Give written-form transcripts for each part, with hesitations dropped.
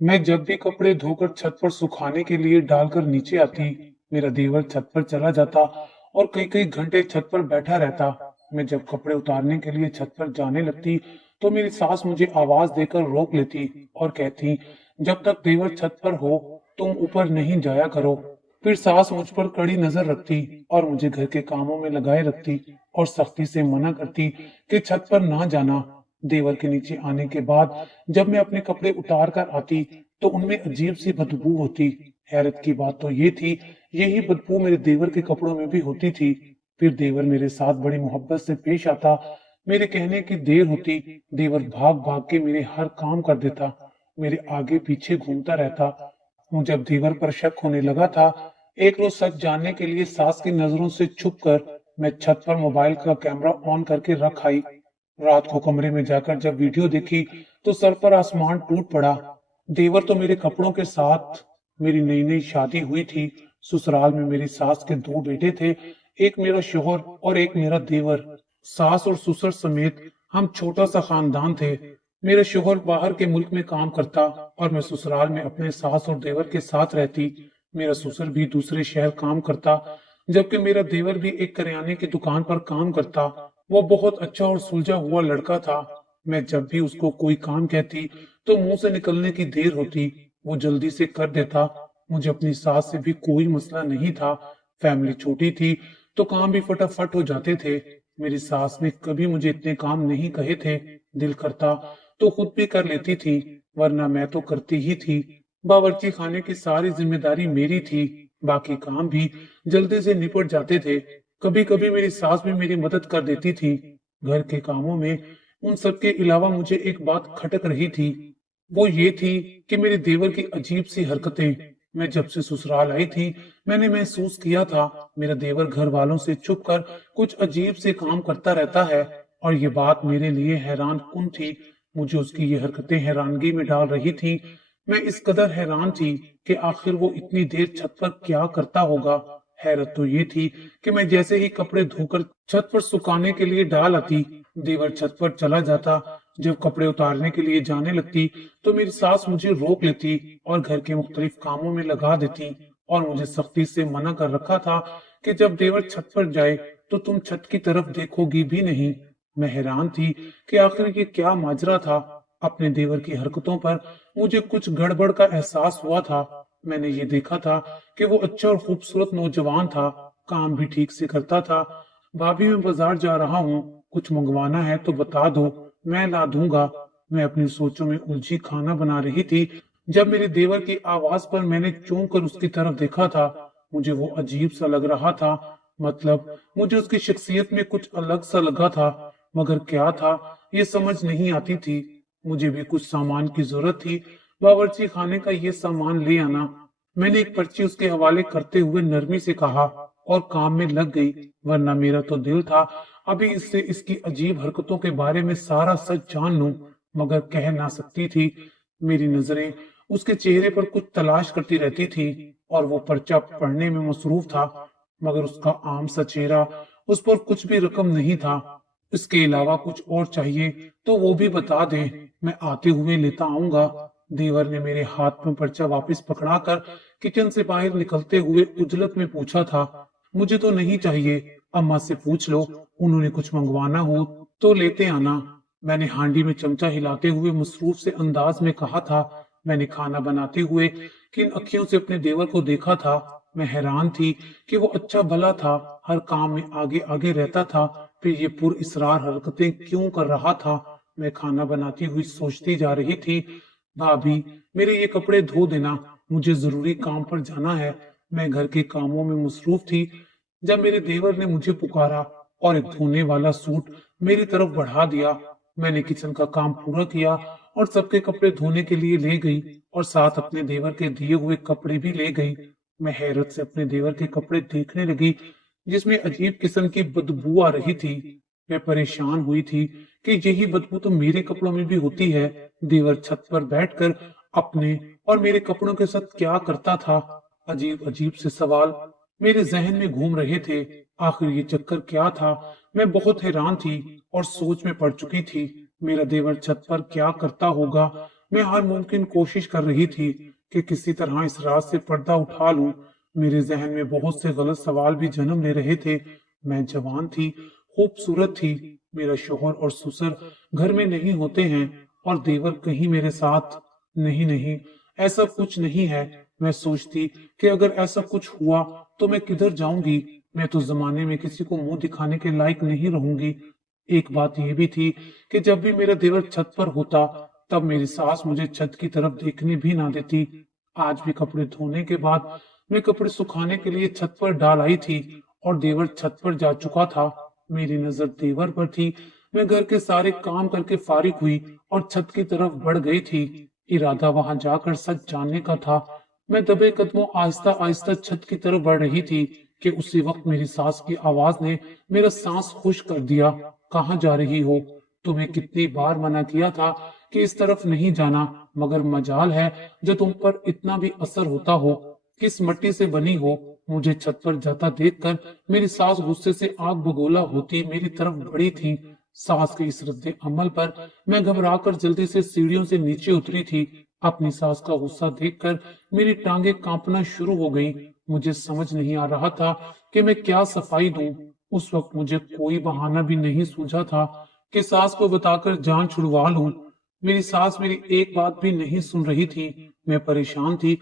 मैं जब भी कपड़े धोकर छत पर सुखाने के लिए डालकर नीचे आती, मेरा देवर छत पर चला जाता और कई कई घंटे छत पर बैठा रहता। मैं जब कपड़े उतारने के लिए छत पर जाने लगती, तो मेरी सास मुझे आवाज देकर रोक लेती और कहती, जब तक देवर छत पर हो, तुम ऊपर नहीं जाया करो। फिर सास मुझ पर कड़ी नजर रखती और मुझे घर के कामों में लगाए रखती और सख्ती से मना करती कि छत पर ना जाना। देवर के नीचे आने के बाद जब मैं अपने कपड़े उतार कर आती, तो उनमें अजीब सी बदबू होती। हैरत की बात तो ये थी, यही बदबू मेरे देवर के कपड़ों में भी होती थी। फिर देवर मेरे साथ बड़ी मोहब्बत से पेश आता। मेरे कहने की देर होती, देवर भाग भाग के मेरे हर काम कर देता, मेरे आगे पीछे घूमता रहता। मुझे जब देवर पर शक होने लगा था, एक रोज सच जानने के लिए सास की नजरों से छुप कर मैं छत पर मोबाइल का कैमरा ऑन करके रख आई। रात को कमरे में जाकर जब वीडियो देखी, तो सर पर आसमान टूट पड़ा। देवर तो मेरे कपड़ों के साथ, मेरी नई नई शादी हुई थी। ससुराल में मेरी सास के दो बेटे थे, एक मेरा शोहर और एक मेरा देवर। सास और ससुर समेत हम छोटा सा खानदान थे। मेरा शोहर बाहर के मुल्क में काम करता और मैं ससुराल में अपने सास और देवर के साथ रहती। मेरा ससुर भी दूसरे शहर काम करता, जबकि मेरा देवर भी एक करियाने की दुकान पर काम करता। वो बहुत अच्छा और सुलझा हुआ लड़का था। मैं जब भी उसको कोई काम कहती, तो मुंह से निकलने की देर होती, वो जल्दी से कर देता। मुझे अपनी सास से भी कोई मसला नहीं था। फैमिली छोटी थी, तो काम भी फटाफट हो जाते थे। मेरी सास ने कभी मुझे इतने काम नहीं कहे थे। दिल करता तो खुद भी कर लेती थी, वरना मैं तो करती ही थी। बावर्ची खाने की सारी जिम्मेदारी मेरी थी, बाकी काम भी जल्दी से निपट जाते थे। कभी कभी मेरी सास भी मेरी मदद कर देती थी घर के कामों में। उन सब के अलावा मुझे एक बात खटक रही थी, वो ये थी कि मेरे देवर की अजीब सी हरकतें। मैं जब से ससुराल आई थी, मैंने महसूस किया था मेरा देवर घर वालों से छुपकर कुछ अजीब से काम करता रहता है, और ये बात मेरे लिए हैरान कुन थी। मुझे उसकी ये हरकतें हैरानगी में डाल रही थी। मैं इस कदर हैरान थी कि आखिर वो इतनी देर छत पर क्या करता होगा। हैरत तो ये थी कि मैं जैसे ही कपड़े धोकर छत पर सुखाने के लिए डाल आती, देवर छत पर चला जाता। जब कपड़े उतारने के लिए जाने लगती, तो मेरी सास मुझे रोक लेती और घर के मुख्तलिफ कामों में लगा देती और मुझे सख्ती से मना कर रखा था कि जब देवर छत पर जाए, तो तुम छत की तरफ देखोगी भी नहीं। मैं हैरान थी कि आखिर ये क्या माजरा था। अपने देवर की हरकतों पर मुझे कुछ गड़बड़ का एहसास हुआ था। मैंने ये देखा था कि वो अच्छा और खूबसूरत नौजवान था, काम भी ठीक से करता था। भाभी, मैं बाजार जा रहा हूँ, कुछ मंगवाना है तो बता दो, मैं ला दूंगा। मैं अपनी सोचों में उलझी खाना बना रही थी, जब मेरे देवर की आवाज पर मैंने चौंक कर उसकी तरफ देखा था। मुझे वो अजीब सा लग रहा था, मतलब मुझे उसकी शख्सियत में कुछ अलग सा लगा था, मगर क्या था ये समझ नहीं आती थी। मुझे भी कुछ सामान की जरूरत थी, बावर्ची खाने का ये सामान ले आना। मैंने एक पर्ची उसके हवाले करते हुए नरमी से कहा और काम में लग गई, वरना मेरा तो दिल था अभी इससे इसकी अजीब हरकतों के बारे में सारा सच जान लूं, मगर कह ना सकती थी। मेरी नजरें उसके चेहरे पर कुछ तलाश करती रहती थी और वो पर्चा पढ़ने में मसरूफ था, मगर उसका आम सा चेहरा, उस पर कुछ भी रकम नहीं था। इसके अलावा कुछ और चाहिए तो वो भी बता दे, मैं आते हुए लेता आऊंगा। देवर ने मेरे हाथ में पर्चा वापस पकड़ाकर किचन से बाहर निकलते हुए उजलत में पूछा था, मुझे तो नहीं चाहिए, अम्मा से पूछ लो, उन्होंने कुछ मंगवाना हो तो लेते आना। मैंने हांडी में चमचा हिलाते हुए मसरूफ से अंदाज में कहा था। मैंने खाना बनाते हुए किन अखियों से अपने देवर को देखा था। मैं हैरान थी कि वो अच्छा भला था, हर काम में आगे आगे रहता था, फिर ये पुर इसरार हरकतें क्यों कर रहा था। मैं खाना बनाती हुई सोचती जा रही थी, भाभी, मेरे ये कपड़े धो देना, मुझे जरूरी काम पर जाना है। मैं घर के कामों में मसरूफ थी, जब मेरे देवर ने मुझे पुकारा और एक धोने वाला सूट मेरी तरफ बढ़ा दिया। मैंने किचन का काम पूरा किया और सबके कपड़े धोने के लिए ले गई और साथ अपने देवर के दिए हुए कपड़े भी ले गई। मैं हैरत से अपने देवर के कपड़े देखने लगी, जिसमें अजीब किस्म की बदबू आ रही थी। मैं परेशान हुई थी कि यही बदबू तो मेरे कपड़ों में भी होती है। देवर छत पर बैठकर अपने और मेरे कपड़ों के साथ क्या करता था। अजीब अजीब से सवाल मेरे जहन में घूम रहे थे। आखिर ये चक्कर क्या था। मैं बहुत हैरान थी और सोच में पड़ चुकी थी, मेरा देवर छत पर क्या करता होगा। मैं हर मुमकिन कोशिश कर रही थी कि किसी तरह इस रात से पर्दा उठा लूं। मेरे जहन में बहुत से गलत सवाल भी जन्म ले रहे थे। मैं जवान थी, खूबसूरत थी, मेरा शोहर और ससुर घर में नहीं होते हैं और देवर कहीं मेरे साथ। नहीं नहीं, ऐसा कुछ नहीं है। मैं सोचती कि अगर ऐसा कुछ हुआ तो मैं किधर जाऊंगी। मैं तो जमाने में किसी को मुंह दिखाने के लायक नहीं रहूंगी। एक बात यह भी थी कि जब भी मेरा देवर छत पर होता तब मेरी सास मुझे छत की तरफ देखने भी ना देती। आज भी कपड़े धोने के बाद मैं कपड़े सुखाने के लिए छत पर डाल आई थी और देवर छत पर जा चुका था। मेरी नजर देवर पर थी। मैं घर के सारे काम करके फारिग हुई और छत की तरफ बढ़ गई थी। इरादा वहां जाकर सच जानने का था। मैं दबे कदमों आहिस्ता आहिस्ता छत की तरफ बढ़ रही थी कि उसी वक्त मेरी सास की आवाज ने मेरा सांस खुश कर दिया। कहाँ जा रही हो? तुम्हें कितनी बार मना किया था कि इस तरफ नहीं जाना, मगर मजाल है जो तुम पर इतना भी असर होता हो। किस मिट्टी से बनी हो? मुझे छत पर जाता देखकर मेरी सास गुस्से से आग बगोला होती मेरी तरफ बढ़ी थी। सास के इस रद्दे अमल पर मैं घबराकर जल्दी से सीढ़ियों से नीचे उतरी थी। अपनी सास का गुस्सा देखकर मेरी टांगे कांपना शुरू हो गईं। मुझे समझ नहीं आ रहा था कि मैं क्या सफाई दूं। उस वक्त मुझे कोई बहाना भी नहीं सूझा था कि सास को बताकर जान छुड़वा लूं। मेरी सास मेरी एक बात भी नहीं सुन रही थी। मैं परेशान थी,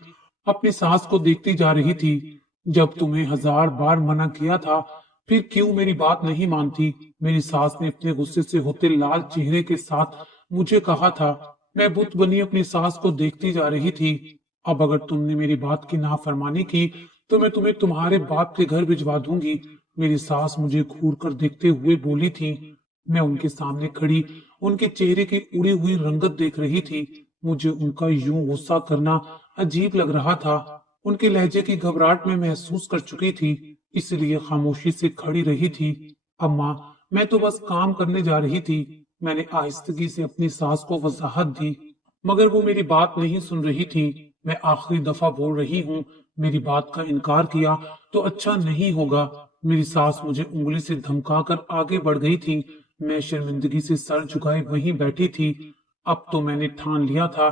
अपनी सास को देखती जा रही थी। जब तुम्हें 1000 बार मना किया था, फिर क्यों मेरी बात नहीं मानती? मेरी सास ने अपने गुस्से से होते लाल चेहरे के साथ मुझे कहा था। मैं बुत बनी अपनी सास को देखती जा रही थी। अब अगर तुमने मेरी बात की नाफरमानी की तो मैं तुम्हें तुम्हारे बाप के घर भिजवा दूंगी। मेरी सास मुझे घूर कर देखते हुए बोली थी। मैं उनके सामने खड़ी उनके चेहरे की उड़ी हुई रंगत देख रही थी। मुझे उनका यूं गुस्सा करना अजीब लग रहा था। उनके लहजे की घबराहट में महसूस कर चुकी थी, इसलिए खामोशी से खड़ी रही थी। अम्मा, मैं तो बस काम करने जा रही थी। मैंने आहिस्तगी से अपनी सास को वजाहत दी, मगर वो मेरी बात नहीं सुन रही थी। मैं आखिरी दफा बोल रही हूँ, मेरी बात का इनकार किया तो अच्छा नहीं होगा। मेरी सास मुझे उंगली से धमकाकर आगे बढ़ गई थी। मैं शर्मिंदगी से सर झुकाए वहीं बैठी थी। अब तो मैंने ठान लिया था,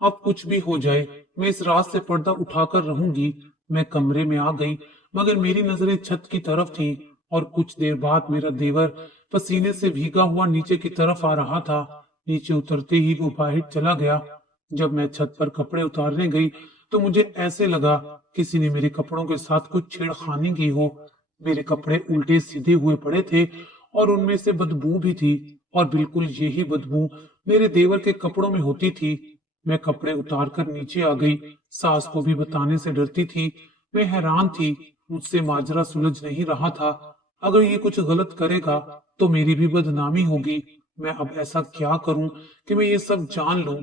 अब कुछ भी हो जाए मैं इस रात से पर्दा उठाकर रहूंगी। मैं कमरे में आ गई, मगर मेरी नजरें छत की तरफ थी और कुछ देर बाद मेरा देवर पसीने से भीगा हुआ नीचे की तरफ आ रहा था। नीचे उतरते ही वो बाहर चला गया। जब मैं छत पर कपड़े उतारने गई तो मुझे ऐसे लगा किसी ने मेरे कपड़ों के साथ कुछ छेड़खानी की हो। मेरे कपड़े उल्टे सीधे हुए पड़े थे और उनमें से बदबू भी थी, और बिल्कुल यही बदबू मेरे देवर के कपड़ों में होती थी। मैं कपड़े उतारकर नीचे आ गई। सास को भी बताने से डरती थी। मैं हैरान थी, मुझसे माजरा सुलझ नहीं रहा था। अगर ये कुछ गलत करेगा तो मेरी भी बदनामी होगी। मैं अब ऐसा क्या करूं कि मैं ये सब जान लूं।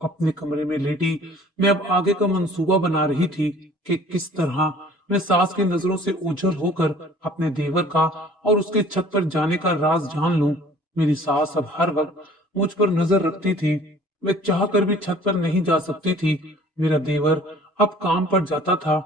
अपने कमरे में लेटी मैं अब आगे का मंसूबा बना रही थी कि किस तरह मैं सास की नजरों से ओझल होकर अपने देवर का और उसके छत पर जाने का राज जान लूं। मेरी सास अब हर वक्त मुझ पर नजर रखती थी। मैं चाह कर भी छत पर नहीं जा सकती थी। मेरा देवर अब काम पर जाता था।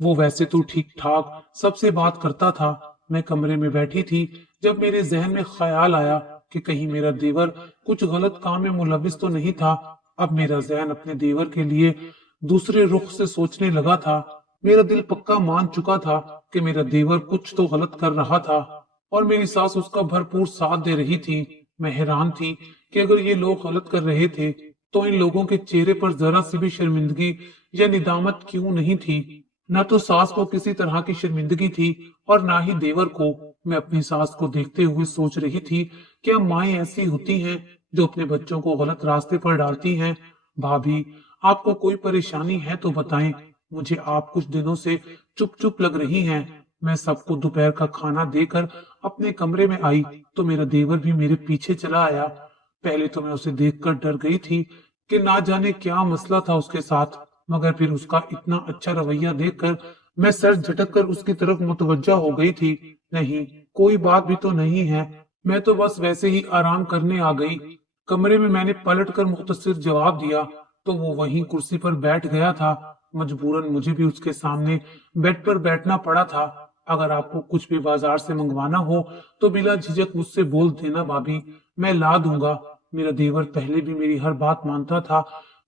वो वैसे तो ठीक ठाक सबसे बात करता था। मैं कमरे में बैठी थी जब मेरे जहन में ख्याल आया कि कहीं मेरा देवर कुछ गलत काम में मुलविस तो नहीं था। अब मेरा जहन अपने देवर के लिए दूसरे रुख से सोचने लगा था। मेरा दिल पक्का मान चुका था कि मेरा देवर कुछ तो गलत कर रहा था और मेरी सास उसका भरपूर साथ दे रही थी। मैं हैरान थी कि अगर ये लोग गलत कर रहे थे तो इन लोगों के चेहरे पर जरा सी भी शर्मिंदगी या निदामत क्यों नहीं थी। न तो सास को किसी तरह की शर्मिंदगी थी और ना ही देवर को। मैं अपनी सास को देखते हुए सोच रही थी, क्या माएं ऐसी होती हैं जो अपने बच्चों को गलत रास्ते पर डालती हैं? भाभी, आपको कोई परेशानी है तो बताएं। मुझे आप कुछ दिनों से चुप चुप लग रही हैं। मैं सबको दोपहर का खाना देकर अपने कमरे में आई तो मेरा देवर भी मेरे पीछे चला आया। पहले तो मैं उसे देखकर डर गई थी कि ना जाने क्या मसला था उसके साथ, मगर फिर उसका इतना अच्छा रवैया देखकर मैं सर झटक कर उसकी तरफ मुतवज्जा हो गई थी। नहीं, कोई बात भी तो नहीं है, मैं तो बस वैसे ही आराम करने आ गई। कमरे में मैंने पलट कर मुख्तसर जवाब दिया तो वो वहीं कुर्सी पर बैठ गया था। मजबूरन मुझे भी उसके सामने बेड पर बैठना पड़ा था। अगर आपको कुछ भी बाजार से मंगवाना हो तो बिला झिझक मुझसे बोल देना भाभी, मैं ला दूंगा। मेरा देवर पहले भी मेरी हर बात मानता था,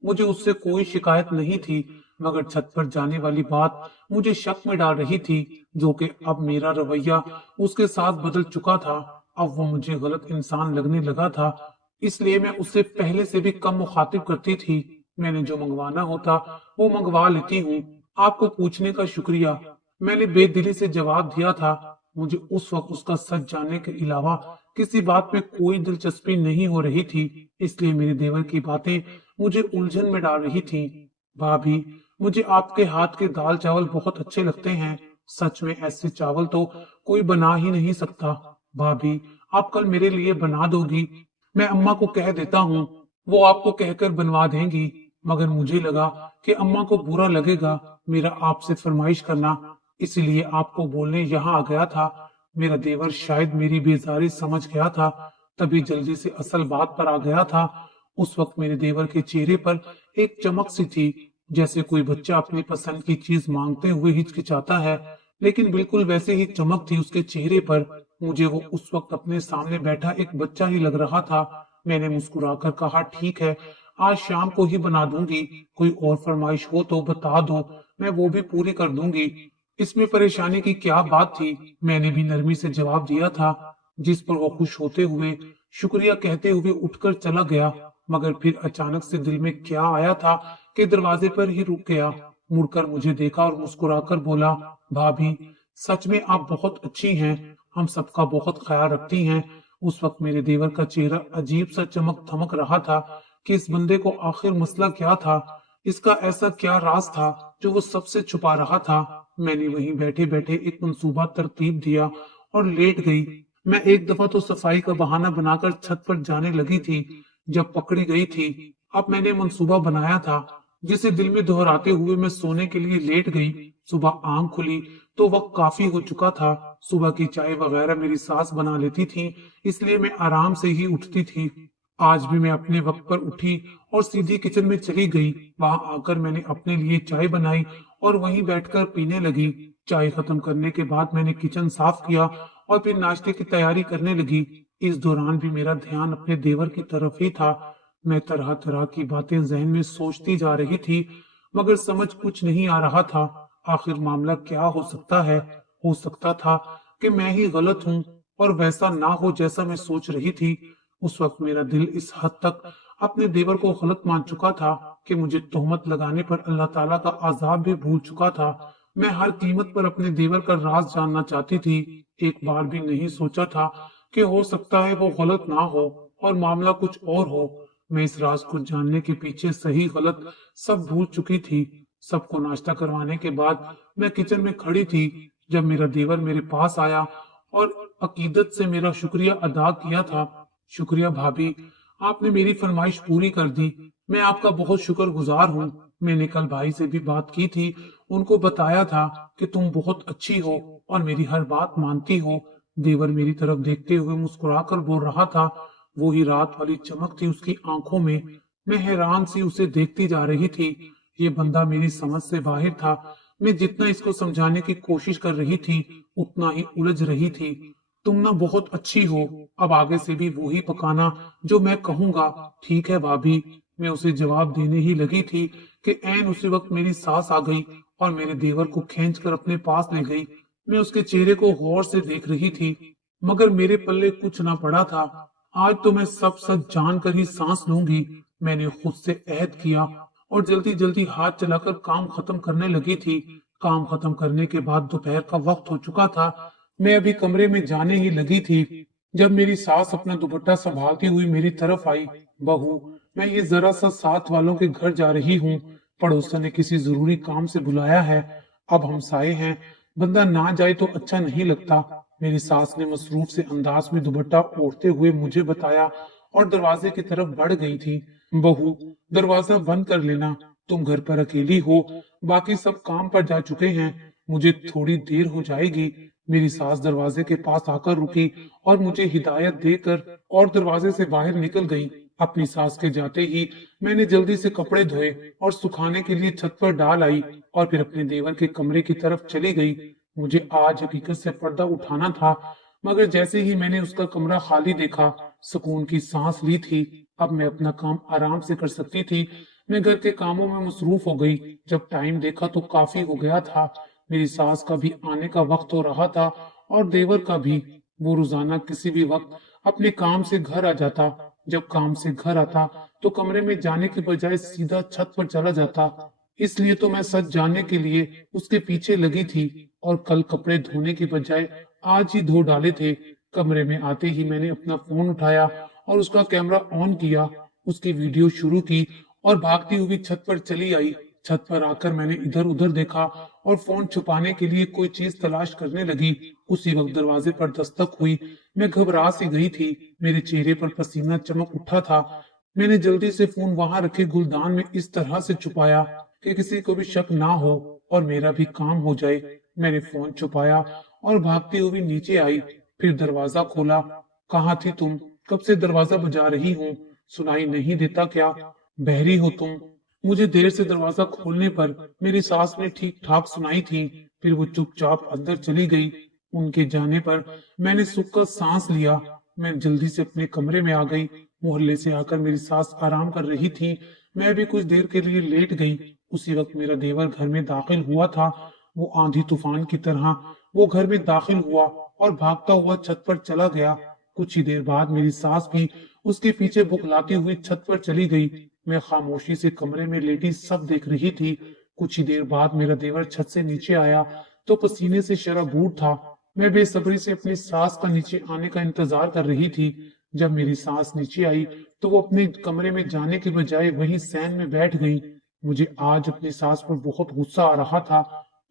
मुझे उससे कोई शिकायत नहीं थी, मगर छत पर जाने वाली बात मुझे शक में डाल रही थी, जो कि अब मेरा रवैया उसके साथ बदल चुका था। अब वो मुझे गलत इंसान लगने लगा था, इसलिए मैं उससे पहले से भी कम मुखातिब करती थी। मैंने जो मंगवाना होता वो मंगवा लेती हूँ। आपको पूछने का शुक्रिया, मैंने बेदिली से जवाब दिया था। मुझे उस वक्त उसका सच जानने के अलावा किसी बात में कोई दिलचस्पी नहीं हो रही थी, इसलिए मेरे देवर की बातें मुझे उलझन में डाल रही थी। भाभी, मुझे आपके हाथ के दाल चावल बहुत अच्छे लगते हैं। सच में ऐसे चावल तो कोई बना ही नहीं सकता। भाभी, आप कल मेरे लिए बना दोगी? मैं अम्मा को कह देता हूँ, वो आपको कहकर बनवा देंगी। मगर मुझे लगा कि अम्मा को बुरा लगेगा मेरा आपसे फरमाइश करना, इसीलिए आपको बोलने यहाँ आ गया था। मेरा देवर शायद मेरी बेजारी समझ गया था, तभी जल्दी से असल बात पर आ गया था। उस वक्त मेरे देवर के चेहरे पर एक चमक सी थी, जैसे कोई बच्चा अपनी पसंद की चीज मांगते हुए हिचकिचाता है, लेकिन बिल्कुल वैसे ही चमक थी उसके चेहरे पर। मुझे वो उस वक्त अपने सामने बैठा एक बच्चा ही लग रहा था। मैंने मुस्कुराकर कहा, ठीक है, आज शाम को ही बना दूंगी। कोई और फरमाइश हो तो बता दो, मैं वो भी पूरी कर दूंगी। इसमें परेशानी की क्या बात थी? मैंने भी नरमी से जवाब दिया था, जिस पर वो खुश होते हुए शुक्रिया कहते हुए उठकर चला गया। मगर फिर अचानक से दिल में क्या आया था कि दरवाजे पर ही रुक गया। मुड़कर मुझे देखा और मुस्कुराकर बोला, भाभी, सच में आप बहुत अच्छी हैं, हम सबका बहुत ख्याल रखती हैं। उस वक्त मेरे देवर का चेहरा अजीब सा चमक धमक रहा था कि इस बंदे को आखिर मसला क्या था, इसका ऐसा क्या राज था जो वो सबसे छुपा रहा था। मैंने वहीं बैठे बैठे एक मंसूबा तरतीब दिया और लेट गई। मैं एक दफा तो सफाई का बहाना बनाकर छत पर जाने लगी थी, जब पकड़ी गई थी। अब मैंने मंसूबा बनाया था, जिसे दिल में दोहराते हुए मैं सोने के लिए लेट गई। सुबह आंख खुली तो वक्त काफी हो चुका था। सुबह की चाय वगैरह मेरी सास बना लेती थी, इसलिए मैं आराम से ही उठती थी। आज भी मैं अपने वक्त पर उठी और सीधी किचन में चली गई। वहां आकर मैंने अपने लिए चाय बनाई और वहीं बैठकर पीने लगी। चाय खत्म करने के बाद मैंने किचन साफ किया और फिर नाश्ते की तैयारी करने लगी। इस दौरान भी मेरा ध्यान अपने देवर की तरफ ही था। मैं तरह तरह की बातें जहन में सोचती जा रही थी, मगर समझ कुछ नहीं आ रहा था। आखिर मामला क्या हो सकता है? हो सकता था कि मैं ही गलत हूँ और वैसा ना हो जैसा मैं सोच रही थी। उस वक्त मेरा दिल इस हद तक अपने देवर को गलत मान चुका था कि मुझे तोहमत लगाने पर अल्लाह ताला का अजाब भी भूल चुका था। मैं हर कीमत पर अपने देवर का राज जानना चाहती थी। एक बार भी नहीं सोचा था कि हो सकता है वो गलत ना हो और मामला कुछ और हो। मैं इस राज को जानने के पीछे सही गलत सब भूल चुकी थी। सबको नाश्ता करवाने के बाद मैं किचन में खड़ी थी, जब मेरा देवर मेरे पास आया और अकीदत से मेरा शुक्रिया अदा किया था। शुक्रिया भाभी, आपने मेरी फरमाइश पूरी कर दी। मैं आपका बहुत शुक्रगुजार हूँ। मैंने कल भाई से भी बात की थी, उनको बताया था कि तुम बहुत अच्छी हो और मेरी हर बात मानती हो। देवर मेरी तरफ देखते हुए मुस्कुराकर बोल रहा था। वो ही रात वाली चमक थी उसकी आंखों में। मैं हैरान सी उसे देखती जा रही थी। ये बंदा मेरी समझ से बाहर था। मैं जितना इसको समझाने की कोशिश कर रही थी, उतना ही उलझ रही थी। तुम ना बहुत अच्छी हो, अब आगे से भी वो ही पकाना जो मैं कहूंगा। ठीक है भाभी, मैं उसे जवाब देने ही लगी थी कि ऐन उसी वक्त मेरी सास आ गई और मेरे देवर को खींचकर अपने पास ले गई। मैं उसके चेहरे को गौर से देख रही थी, मगर मेरे पल्ले कुछ ना पड़ा था। आज तो मैं सब सच जानकर ही सांस लूंगी। मैंने खुद से अहद किया और जल्दी जल्दी हाथ चलाकर काम खत्म करने लगी थी। काम खत्म करने के बाद दोपहर का वक्त हो चुका था। मैं अभी कमरे में जाने ही लगी थी, जब मेरी सास अपना दुपट्टा संभालती हुई मेरी तरफ आई। बहू, मैं ये जरा सा साथ वालों के घर जा रही हूँ। पड़ोसन ने किसी जरूरी काम से बुलाया है। अब हम साए हैं, बंदा ना जाए तो अच्छा नहीं लगता। मेरी सास ने मसरूफ से अंदाज में दुपट्टा ओढ़ते हुए मुझे बताया और दरवाजे की तरफ बढ़ गई थी। बहू, दरवाजा बंद कर लेना, तुम घर पर अकेली हो, बाकी सब काम पर जा चुके हैं, मुझे थोड़ी देर हो जाएगी। मेरी सास दरवाजे के पास आकर रुकी और मुझे हिदायत देकर और दरवाजे से बाहर निकल गई। अपनी सास के जाते ही मैंने जल्दी से कपड़े धोए और सुखाने के लिए छत पर डाल आई और फिर अपने देवर के कमरे की तरफ चली गई। मुझे आज हकीकत से पर्दा उठाना था, मगर जैसे ही मैंने उसका कमरा खाली देखा, सुकून की सांस ली थी। अब मैं अपना काम आराम से कर सकती थी। मैं घर के कामों में मसरूफ हो गई। जब टाइम देखा तो काफी हो गया था। मेरी सास का भी आने का वक्त हो रहा था और देवर का भी। वो रोजाना किसी भी वक्त अपने काम से घर आ जाता। जब काम से घर आता तो कमरे में जाने के बजाय सीधा छत पर चला जाता। इसलिए तो मैं सच जानने के लिए उसके पीछे लगी थी और कल कपड़े धोने के बजाय आज ही धो डाले थे। कमरे में आते ही मैंने अपना फोन उठाया और उसका कैमरा ऑन किया, उसकी वीडियो शुरू की और भागती हुई छत पर चली आई। छत पर आकर मैंने इधर उधर देखा और फोन छुपाने के लिए कोई चीज तलाश करने लगी। उसी वक्त दरवाजे पर दस्तक हुई। मैं घबरा सी गई थी, मेरे चेहरे पर पसीना चमक उठा था। मैंने जल्दी से फोन वहां रखे गुलदान में इस तरह से छुपाया कि किसी को भी शक ना हो और मेरा भी काम हो जाए। मैंने फोन छुपाया और भागती हुई नीचे आई, फिर दरवाजा खोला। कहाँ थी तुम? कब से दरवाजा बजा रही हूँ, सुनाई नहीं देता क्या? बहरी हो तुम? मुझे देर से दरवाजा खोलने पर मेरी सास ने ठीक ठाक सुनाई थी। फिर वो चुपचाप अंदर चली गई। उनके जाने पर मैंने सुख का सांस लिया। मैं जल्दी से अपने कमरे में आ गई। मोहल्ले से आकर मेरी सास आराम कर रही थी। मैं भी कुछ देर के लिए लेट गई। उसी वक्त मेरा देवर घर में दाखिल हुआ था। वो आंधी तूफान की तरह वो घर में दाखिल हुआ और भागता हुआ छत पर चला गया। कुछ ही देर बाद मेरी सास भी उसके पीछे बुखलाती हुई छत पर चली गई। मैं खामोशी से कमरे में लेटी सब देख रही थी। कुछ ही देर बाद मेरा देवर छत से नीचे आया तो पसीने से शराबूर था। मैं बेसब्री से अपनी सास का नीचे आने का इंतजार कर रही थी। जब मेरी सास नीचे आई तो वो अपने कमरे में जाने के बजाय वहीं सैन में बैठ गई। मुझे आज अपनी सास पर बहुत गुस्सा आ रहा था।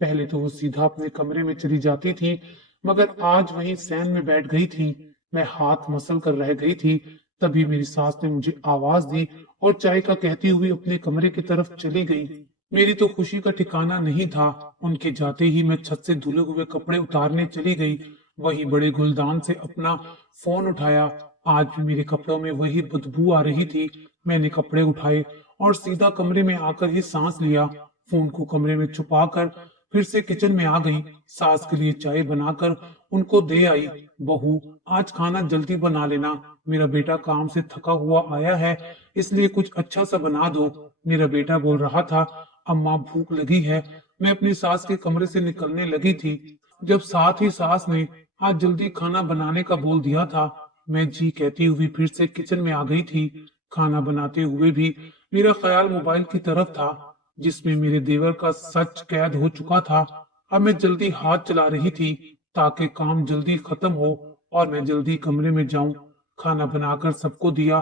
पहले तो वो सीधा अपने कमरे में चली जाती थी, मगर आज वहीं सैन में बैठ गई थी। मैं हाथ मसल कर रह गई थी। तभी मेरी सास ने मुझे आवाज दी और चाय का कहती हुई अपने कमरे की तरफ चली गई। मेरी तो खुशी का ठिकाना नहीं था। उनके जाते ही मैं छत से धुले हुए कपड़े उतारने चली गई। वही बड़े गुलदान से अपना फोन उठाया। आज भी मेरे कपड़ों में वही बदबू आ रही थी। मैंने कपड़े उठाए और सीधा कमरे में आकर ही सांस लिया। फोन को कमरे में छुपा कर फिर से किचन में आ गई। सास के लिए चाय बनाकर उनको दे आई। बहू, आज खाना जल्दी बना लेना, मेरा बेटा काम से थका हुआ आया है, इसलिए कुछ अच्छा सा बना दो। मेरा बेटा बोल रहा था, अम्मा भूख लगी है। मैं अपनी सास के कमरे से निकलने लगी थी जब साथ ही सास ने आज जल्दी खाना बनाने का बोल दिया था। मैं जी कहती हुई फिर से किचन में आ गई थी। खाना बनाते हुए भी मेरा ख्याल मोबाइल की तरफ था, जिसमें मेरे देवर का सच कैद हो चुका था। अब मैं जल्दी हाथ चला रही थी ताकि काम जल्दी खत्म हो और मैं जल्दी कमरे में जाऊं। खाना बनाकर सबको दिया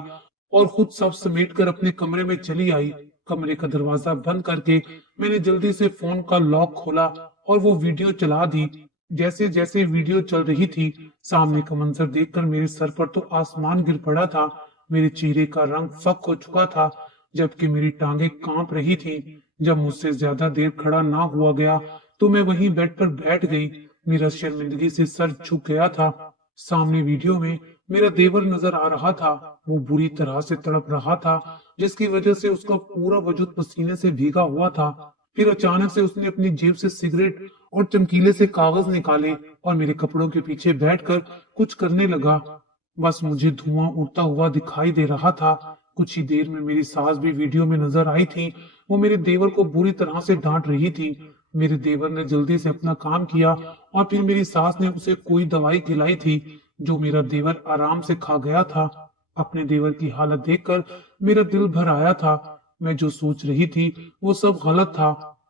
और खुद सब समेट कर अपने कमरे में चली आई। कमरे का दरवाजा बंद करके मैंने जल्दी से फोन का लॉक खोला और वो वीडियो चला दी। जैसे जैसे वीडियो चल रही थी, सामने का मंजर देखकर मेरे सर पर तो आसमान गिर पड़ा था। मेरे चेहरे का रंग फक हो चुका था, जबकि मेरी टांगे कांप रही थी। जब मुझसे ज्यादा देर खड़ा ना हुआ गया तो मैं वहीं बेड पर बैठ गई। मेरा शर्मिंदगी से सर झुक गया था। सामने वीडियो में मेरा देवर नजर आ रहा था। वो बुरी तरह से तड़प रहा था, जिसकी वजह से उसका पूरा वजूद पसीने से भीगा हुआ था। फिर अचानक से उसने अपनी जेब से सिगरेट और चमकीले से कागज निकाले और मेरे कपड़ों के पीछे बैठकर कुछ करने लगा। बस मुझे धुआं उड़ता हुआ दिखाई दे रहा था। कुछ ही देर में मेरी सास भी वीडियो में नजर आई थी। वो मेरे देवर को बुरी तरह से डांट रही थी। मेरे देवर ने जल्दी से अपना काम किया और फिर मेरी सास ने उसे कोई दवाई खिलाई थी, जो मेरा देवर आराम से खा गया था। अपने देवर की हालत देखकर मेरा दिल भर आया था। मैं जो सोच रही थी वो सब गलत था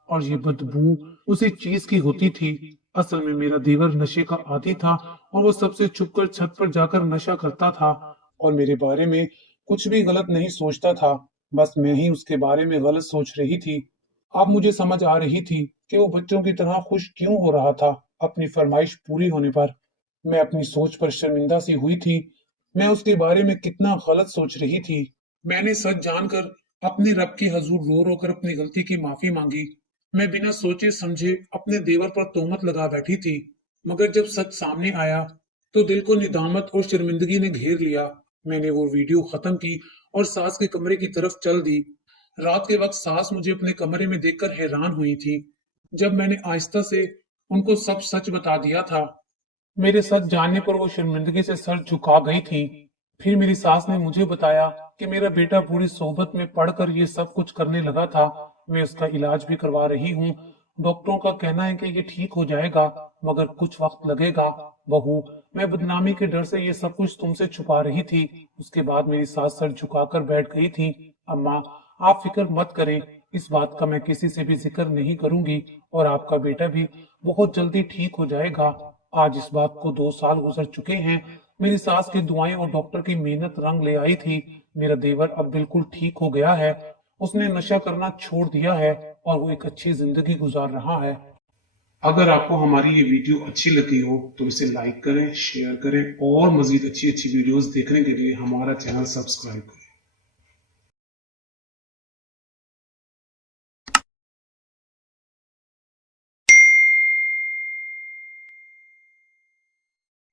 और ये बदबू उसी चीज की होती थी। असल में मेरा देवर नशे का आदी था और वो सबसे छुपकर छत पर जाकर नशा करता था और मेरे बारे में कुछ भी गलत नहीं सोचता था। बस मैं ही उसके बारे में गलत सोच रही थी। अब मुझे समझ आ रही थी कि वो बच्चों की तरह खुश क्यों हो रहा था अपनी फरमाइश पूरी होने पर। मैं अपनी सोच पर शर्मिंदा सी हुई थी। मैं उसके बारे में कितना गलत सोच रही थी। मैंने सच जानकर अपने रब के हजूर रो रो कर अपनी गलती की माफी मांगी। मैं बिना सोचे समझे अपने देवर पर तोहमत लगा बैठी थी, मगर जब सच सामने आया तो दिल को निदामत और शर्मिंदगी ने घेर लिया। मैंने वो वीडियो खत्म की और सास के कमरे की तरफ चल दी। रात के वक्त सास मुझे अपने कमरे में देखकर हैरान हुई थी। जब मैंने आहिस्ता से उनको सब सच बता दिया था, मेरे सच जानने पर वो शर्मिंदगी से सर झुका गई थी। फिर मेरी सास ने मुझे बताया कि मेरा बेटा पूरी सोबत में पढ़कर ये सब कुछ करने लगा था। मैं उसका इलाज भी करवा रही हूँ। डॉक्टरों का कहना है कि ये ठीक हो जाएगा, मगर कुछ वक्त लगेगा। बहू, मैं बदनामी के डर से ये सब कुछ तुमसे छुपा रही थी। उसके बाद मेरी सास सर झुकाकर बैठ गई थी। अम्मा, आप फिक्र मत करें, इस बात का मैं किसी से भी जिक्र नहीं करूंगी और आपका बेटा भी बहुत जल्दी ठीक हो जाएगा। आज इस बात को 2 साल गुजर चुके हैं। मेरी सास की दुआएं और डॉक्टर की मेहनत रंग ले आई थी। मेरा देवर अब बिल्कुल ठीक हो गया है। उसने नशा करना छोड़ दिया है और वो एक अच्छी जिंदगी गुजार रहा है। अगर आपको हमारी ये वीडियो अच्छी लगी हो तो इसे लाइक करें, शेयर करें और मजीद अच्छी अच्छी वीडियोस देखने के लिए हमारा चैनल सब्सक्राइब करें।